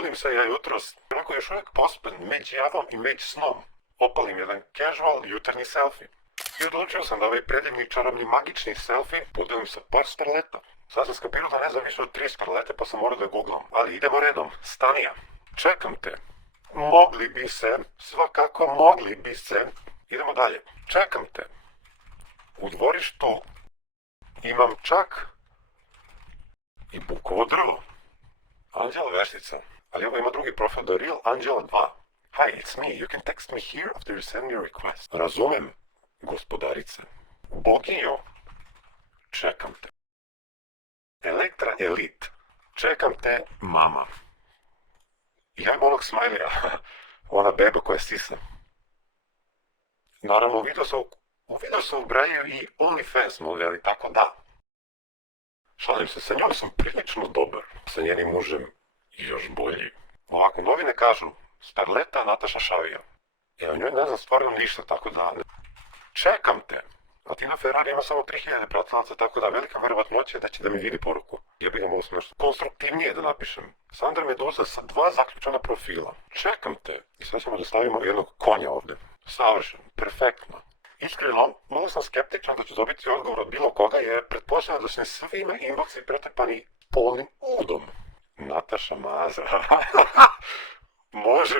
budim se ja jutros, onako još uvijek pospan, među javom i među snom. Opalim jedan casual jutarnji selfie. I odlučio sam da ovaj predivni, čarobni, magični selfie podelim sa par starleta. Sad sam skapirao da ne znam više od 3 starlete pa sam morao da googlam. Ali idemo redom. Stanija. Čekam te. Mogli bi se. Svakako mogli bi se. Idemo dalje. Čekam te. U dvorištu imam čak i bukovo drvo. Anđela veštica. Ali ovo ima drugi profil, The Real Angela 2. Hi, it's me. You can text me here after you send me a request. Razumem, gospodarice. Boginjo, čekam te. Elektra Elite. Čekam te, mama. I ja imam onog smajlija. Ona beba koja sisa. Naravno, u video se ubrajaju i OnlyFans modeli, tako da. Šalim se, sa njom sam prilično dobar. Sa njenim mužem još bolji. Ovako, novine kažu, starleta Nataša Šavija. O njoj ne znam stvarno ništa, tako da... Čekam te. Latina Ferrari ima samo 3000 pratilaca, tako da velika verovatnoća je da će da mi vidi poruku. Ja bih ga malo nešto konstruktivnije da napišem. Sandra Meduza sa 2 zaključana profila. Čekam te. I sad ćemo da stavimo jednog konja ovdje. Savršeno, perfektno. Iskreno, malo sam skeptičan da ću dobiti odgovor od bilo koga, jer pretpostavljam da su svi ime inboxi pretrpani polnim udom. Nataša Maza. Može.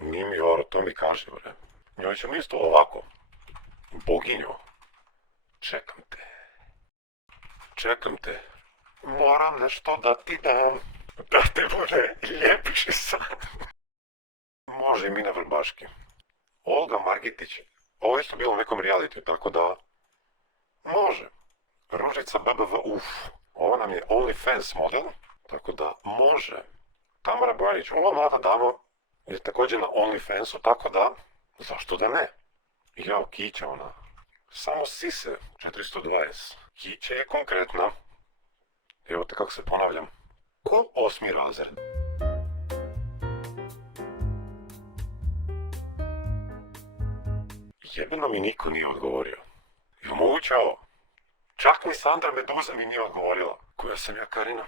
Mimi Oro, to mi kaže, bre. Njoj ćemo isto ovako. Boginjo. Čekam te. Moram nešto da ti dam. Da te bude ljepši san. Može i Mina Vrbaški. Olga Margitić. Ovo isto bilo u nekom realitiju, tako da... Može. Ružica BBV, Ovo nam je OnlyFans model, tako da može. Tamara Bojanić, ova mlada dama, je također na OnlyFansu, tako da... Zašto da ne? Jao, Kića ona. Samo sise, 420. Kića je konkretna. Evo te kako se ponavljam. Ko 8. razred. Jebeno mi niko nije odgovorio. Je moguće ovo? Čak ni Sandra Meduza mi nije odgovorila. Koja sam ja, Karina?